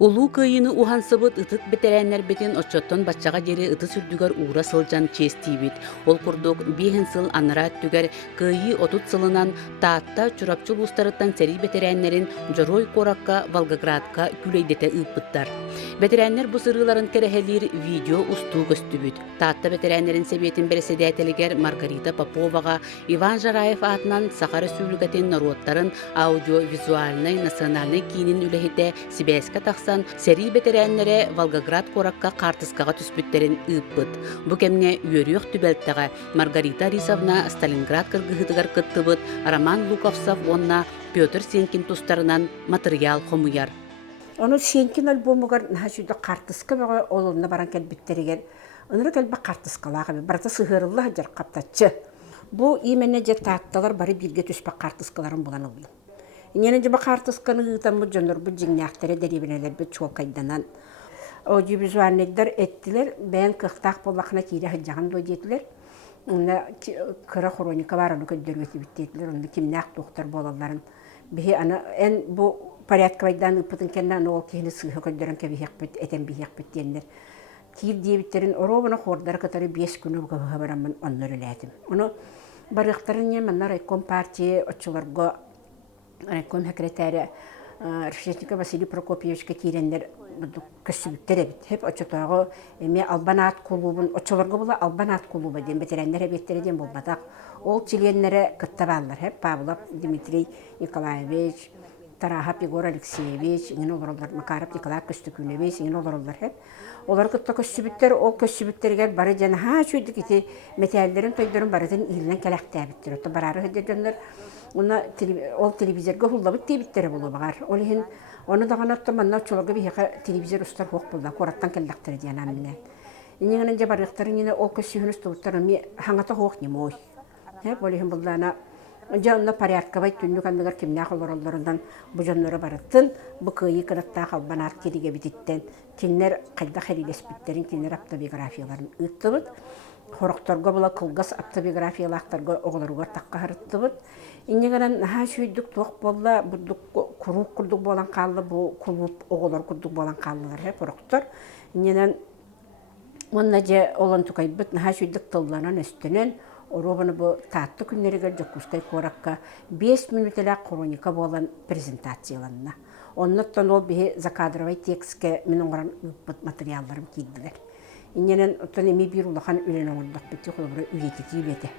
Улуу кыйыны ухансыбыт ытык бетерәннәр бетин отчоттон батчаға жери ыты сүрдүгөр ура сылжан честибит. Ол курдук биһен сыл аннара түгер кыйы отут сылынан таатта чурапчыл устарыттан сери бетерәннәрин жорой коракка Волгоградка күлейдете ыппыттар. Бетерәннәр бу сырыларын керәһелир видео устуу көстүбүт. Таатта бетерәннәрин себетин берседәтелигер Маргарита Поповага Иван Жараев атынан Сахара сүүлүгәтен народтарын аудио-визуальный национальный киинин үлехите Сибэска сери бетерәннәре Волгоград коракка картыскага түспүттерин ыппыт. Бу кемне үөрүөх түбәлттәгә Маргарита Рисовна Сталинград кыргыһытыгар кыттыбыт, Роман Луковцов онна Петр Сенкин тустарынан материал хомуяр. Onu Сенкин альбомугар нахачуда картыска бага олонна баран келбиттериген. Онура келбе картыскалага барта сыгырылла жар каптачы. Бу именне жеттатталар бары бирге түспәк картыскаларын буланы бул. Инене жаба картысканы там бу жонор бу жиңнактары деребинелер бу чокайданан. Аудиовизуальныйдар эттилер, бен кыктак болбакына кире хаҗаган до дитлер. Онда кыра хроника бар, аны көдөргөтү биттелер, онда кимнак доктор болаларын. Бихи ана эн бу порядкайдан ыпытын кеннен ол кини сыгы көдөрөн кебихек бит, этен бихек биттендер. Кир диебиттерин оробуна хордар катары 5 күнү габарамын оннор элетим. Оны барыктарын неманнар айком партия очуларга райком секретаря Решетника Василий Прокопьевич катирендер көсүбүттер бит. Хеп очотогы эме Албанат клубун очолорго була Албанат клубу ден бетерендер беттерден болбатак. Ол чиленнере кыттабаллар. Хеп Павлов Дмитрий Николаевич, Тарахап Егор Алексеевич, Инолорлар Макаров Николай Костюкуневич, Инолорлар хеп. Олар кытта көсүбүттер, ол көсүбүттерге бары жана ха чүйдүк ити металлерин тойдорун барытын илинен келектебиттер. Ото барары хөдөрдөнлөр. Ол телевизорга хуллабыт дебиттері болу бағар. Оны дағанатты манна чолога бейхе телевизор ұстар хоқ болды, қораттан келдақтыры дейін аминен. Инеңінен же барықтарын ені ол көсүйін ұстауыттарын ми хаңата хоқ нем ой. Олихин бұлдана, жауына порядка бай түнні кандығар кемнақ оларыларынан бұ жонлары барыттын, бұ күйі қынатта қалбанат кереге бітіттен. Кенлер қайда қәрелес біттерін, кенлер автобиографияларын ұттыбыт. Хорокторго була кылгас автобиографиялақтарға оғыларуға таққа харыттыбыт. Иннегенен ха шүйдік тоқ болла, бұдық құруқ күрдік болан қалды, бұл клуб оғылар күрдік болан қалдылар, хорокторИннегенен онна же олон тұқайбыт, ха шүйдік тылланан өстінен, оробаны бұл татты күннерігер жоққускай қораққа 5 минутелі хроника болан презентацияланына. Оннаттан ол бе закадровай текстке менің оран материалдарым кейділер. Инненен оттан эми бир улахан үлен оңдық бітті қолыбыры үйететі беті.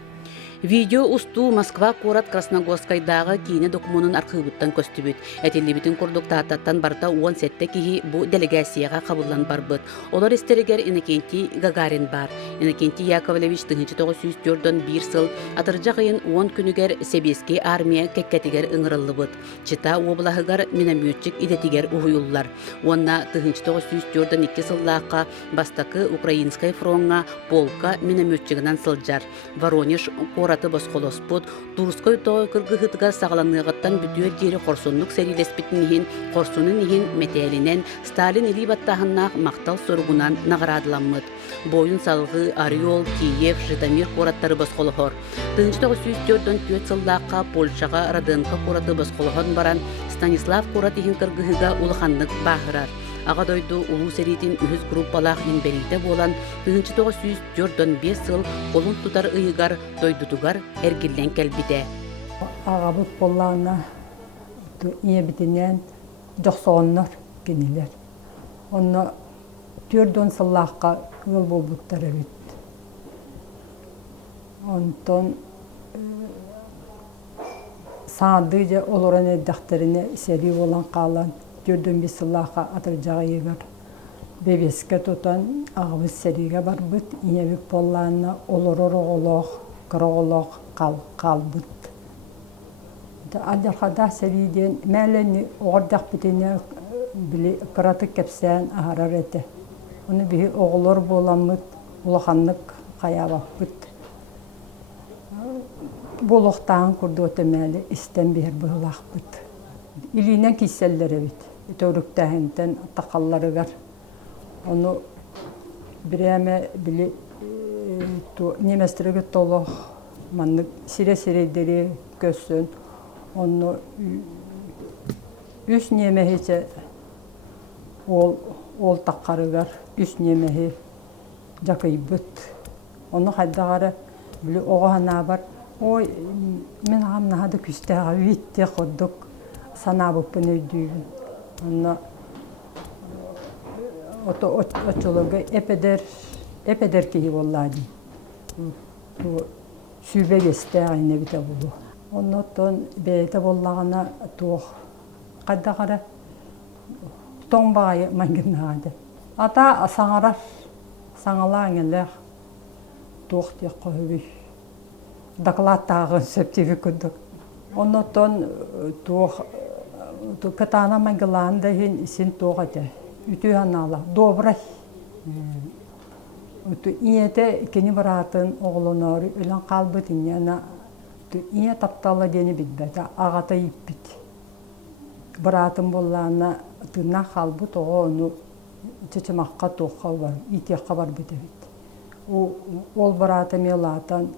Видео усту Москва Корат Красногорскайдағы кейіне документын арқыбыттан көстібіт. Әтелебітін құрдық тааттаттан барта 10 сәтті кейі бұл делегацияға қабылдан барбыт. Олар істерігер Иннокентий Гагарин бар. Иннокентий Яковлевич 1904-ден 1 сыл атыржа қайын 10 күнігер Себеске армия кәккәтігер ыңырылы бұд. Чита облағығар минометчик идетігер ұғыюллар. Онна 1904-ден 2 сыллаққа бастақы Украинскай фронға полка минометчигінен сылжар. Воронеж Кораты босқолоспут, Турской тоғы кыргыхытыгар сағаланығыттан бүтүер жері қорсунлық сәрилеспітінігін, қорсунынығын метелінен Сталин или баттағыннақ мақтал соргунан нағырадыламмыд. Бойын салғы Ориол, Киев, Житомир кораттары босқолығыр. 1904-ден 4 сыллаққа Польшаға Раденко кораты босқолығын баран Станислав коратығын кыргыхыға улықанлық бағырар. Ағадойду улу серитин үхіз группалақ инберите болан 1904-ден 5 сыл олын тутар ыйыгар дойдутугар әргілден кәлбіде. Ағабыт боллағына ебітінен жоқсоғынлар кенелер. Оны 4 сыллаққа ыл болбуттар әбет. Онтон саңады же олырын әддіқтеріне сәрі болан қалан 4 сыллаққа атыржаға егер бебеске тұтан ағыбыз сәриге бар бұд, инебік боллағына олырыр оғылық, қырығылық қалбыд. Адырқада сәриден мәліні оғырдақ бітіне білі қыратық кәпсән ағарар әті. Оны бігі оғылыр боламыд, ұлықанлық қаябақ бұд. Болықтағын күрді өті мәлі істен бер бұғылақ бұд. Илинен киселлері бит. Төрүктәһинтен тақалларыгар. Оны биреме били неместерге толох манны сире-сиредери көссөн. Оны үс немехече ол таққарыгар үс немеһи жакыйбыт. Оны хайдагары биле оғана бар. Ой, мен амнахады күстәгә витте ходдук санабыппын өйдүйгүн. Оны очолога эпедер кии боллади. Сүйбегесте айне бите болу. Оннотон бейте боллагана туох кайдагара тоңбай мангынады. Ата саңалааңелер туох тек койбүй. Доклад септиви күндүк. Оннотон туох катана мангыланда хин син туогате. Үтү анала добрай. Үтү иете кени баратын оглонору өлөн калбыт инена ие таптала дени бидбет агата иппит. Баратын боллана тына калбыт ону чечемакка тохка бар, итекка бар битебит. Ол бараты мелатан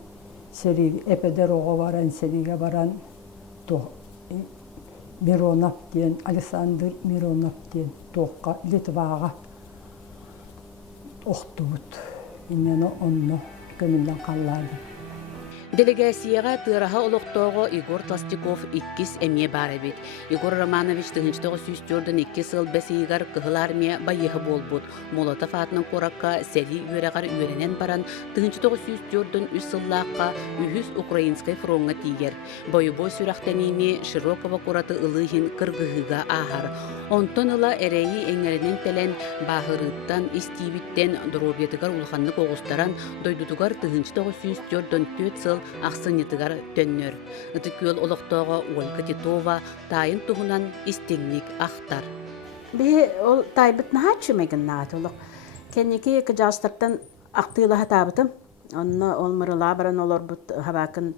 сери эпедер ого баран сериге баран то Миронов ден, Александр Миронов ден тоққа Литваға оқтубут. Иннені онны көмілден қаллады. Делегацияға тыраха олықтоғы Игор Тластиков 2 әме бары бет. Игор Романович 1904-2 сыл бәсейгар кығыл армия байығы болбуд. Молотов атының қораққа сәли үйерағар үйеренен баран 1904-3 сыллаққа үхіз Украинскай фронға тигер. Бойы-бой сүрақтәнейме Широкова қораты ылығын кыргығыға ағар. Онтон ыла әрейі әңерінен тәлен бағырыттан, истибіттен дұробетігар ұлғанлық оғыстаран дойдудугар 1904-4 сыл ақсынетігар төннөр. Үтікөл олықтоға Ольга Титова тайын тұғынан истеңлік ақтар. Бе ол тайбыт наға чүмеген наға толық. Кенеке кыжастырттан ақтығыла хатабытым. Онны ол мұрыла баран олар бұт хабакын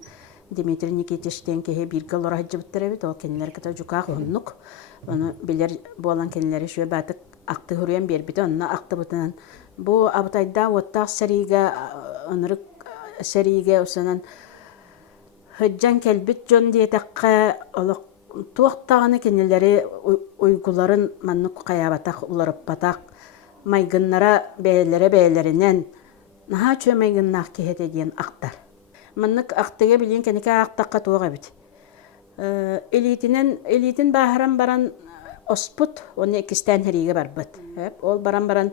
Дмитрий Никитиштен кеге біргі олар хаджы бұттырабет. Ол кенелер кіта жүкақ оннық. Оны білер болан кенелері шуе бәтік ақты хүрен бербеті. Онына ақты бұтынан. Бұ абытайда оттақ сәриге ынырық сәриге осынан хөджан кәлбіт жон диетаққа олық туақтағаны кенелері ойгуларын маннық қаябатақ уларыппатақ майгыннара бәйлерінен наға чөй майгыннақ кехеті дейін ақтар. Маннық ақтыға білген кәнеке ақтаққа туға бит. Элитин бағаран баран оспут, оны екістен хәриге бар бұд. Ол баран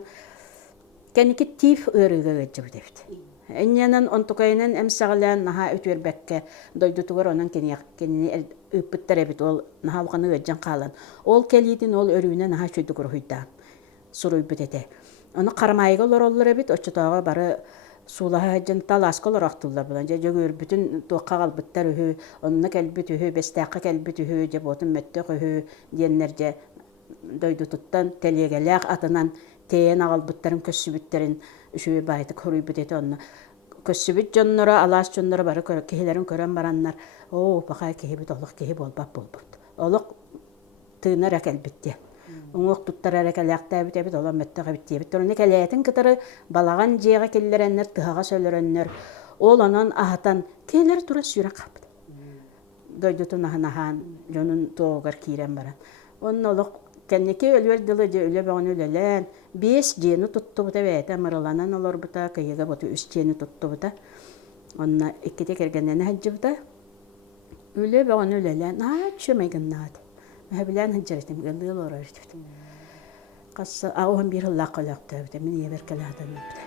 кәнеке тиф өріге өтті бұд бит. Эннянан онтукайнан эмсагалан наха өтөрбәккә дойдутугар онан кенне үппүттәр бит ол нахалганы өҗҗән калан. Ол келитин ол өрүнә наха чөйдүгөр хуйда. Суруй битете. Аны кармайга лороллар бит очтага бары сулаха җен таласкалар актылар белән җөгөр бүтүн токка калбыттар үһү, онны кәлбит үһү, бестәккә кәлбит үһү, җаботын мәттә үһү диеннәрҗә дойдутуттан телегәләк атынан тен агалбыттарын көссүбүттерин үшүбе байтык хоруй битете онна көссүбүт жоннора алаас жоннора бары кехилерин көрөн бараннар о бакай кехибит олук кехи болбут олук тыына ракелбитте оңук туттара ракелактабит эбит олон мөттөгө биттебит торуне келетин кытары балаган жега келлереннер тыхага сөйлөрөннөр ол анан ахатан келер тура сүйрө капты дойдутун аханахан жонун тоогар кирен баран онно олук кеннеке өлөр дылы же өлө богон өлөлен 5 жени тутту бута бете мырыланан олор бута кайга буту 3 жени тутту бута онна эккете кергенен хаджы бута өлө богон өлөлен чөмегеннат мәбилен хаджыртым гынды олор иртит касса аон бир лакалакта бута мен еберкеладан бута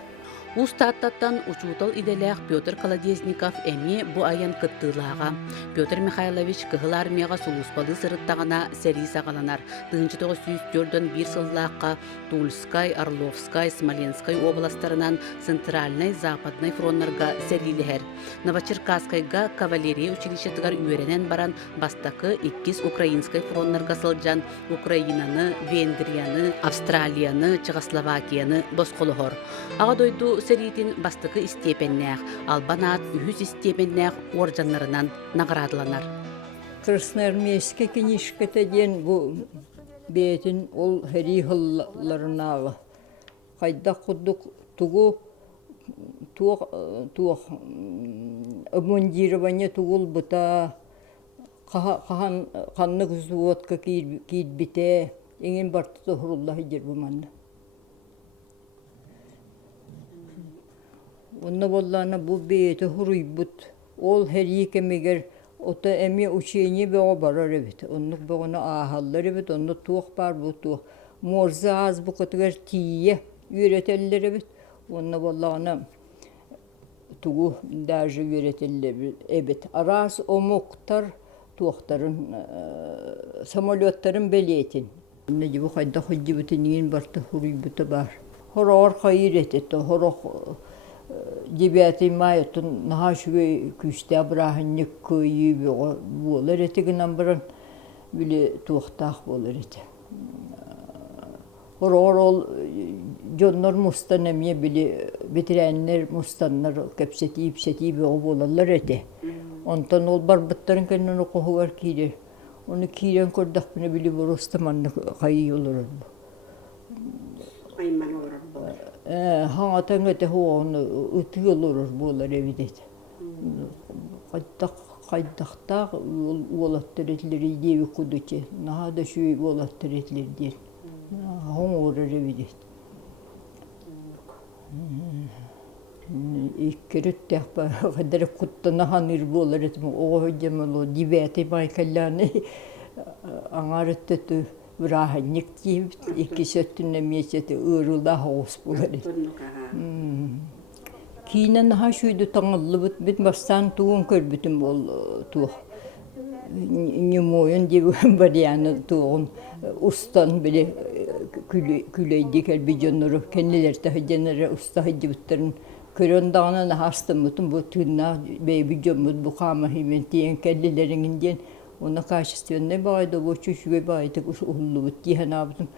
Устаттан учутал иделях Петр Колодезников эми бу аян кыттылага. Петр Михайлович кыгыл армияга сулуспалы сырыттагана сери сагаланар. 1904-1 сыллакка Тульскай, Орловскай, Смоленскай областарынан Центральный, Западный фронтнарга серилихер. Новочеркасскайга кавалерия училищетыгар үйренен баран бастакы 2 Украинскай фронтнарга сылжан Украинаны, Венгрияны, Австралияны, Чехословакияны босқолохор. Ага дойду серитин бастыкы степеннях, албанат үхүс степеннях оржанларынан наградыланар. Красноармейский книжката ден бу бетин ол херихылларынағы. Қайда құддық тугу туох обмундирование тугул бута қанны взводка кийдбите Ingen bartı tohurullah hicir bu manna. Onna bollana bu beyte huruybut. Ol her yikemeger ota emi uçeyni be o barar evet. Onluk be ona ahallar evet. Onda tuğ bar bu tuğ. Morza az bu kadar tiye üreteller evet. Onna bollana tuğu derece üreteller evet. Aras o muhtar tuğtarın samolyotların beletin. Ne bu kayda hıcı bütün yin bartı huruybutu bar. Horor hayır etti. Horor Dibiyatı mayotun naha şüve küste bırahanlık köyü bolar eti nambaran bile tuğtaq bolar eti. Horol jonlar mustanemiye bile bitirenler mustanlar kepseti o bolarlar eti. Ondan ol barbıtların kendini oku var kiri. Onu kiren kordak bile bile borustamanlı kayı olur bu. Ayman olur bu. Hangatan gete hoğunu ıtı olur bolar evidet. Kaydakta olattıretleri diye kuduçe. Naha da şu olattıretleri diye. Hong olur evidet. İkkerit tehpa kadar kuttana hanır bolar etme. O hocam o dibete baykallarını anarıttı. Vrahanlık diye iki söttünle miyeseti ığırılda hoğuz bolar et. Kinen ha şuydu tanıllı bit bastan tuğun körbütüm bol tuğ. Nümoyun diye var yani tuğun ustan bile küleydik elbicanları kendileri de genere usta hicibitlerin köründağının hasta mutun bu tünna bebi camut bu kama himentiyen kendilerinin ona karşı ne baydı bu çüş ve baydı ullu bit diye ne yaptım.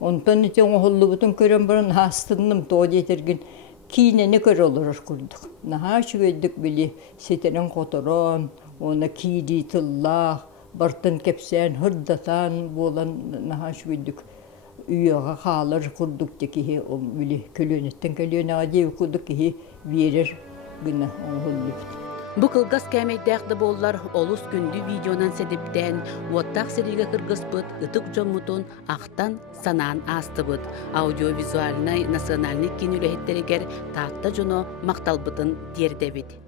Ondan için o ullu bitin körün barın hastanım doğru getirgin. Kine ne kadar olur kurduk. Naha şu verdik bile sitenen kotoran, ona kidi tıllah, bartın kepsen hırdatan bolan naha şu verdik. Üyağa halar kurduk ki o bile kölönetten kölöne adi kurduk ki verir güne o hullu. Bu kılgas kämeydäkde bollar olus gündü videonun sedipten wattaq seriga kırgıspıt ıtık jommutun ahtan sanan astıbıt. Audio-vizualnay nasyonalnik kinülöhetteriger taatta jono maktalbıtın dierdebit.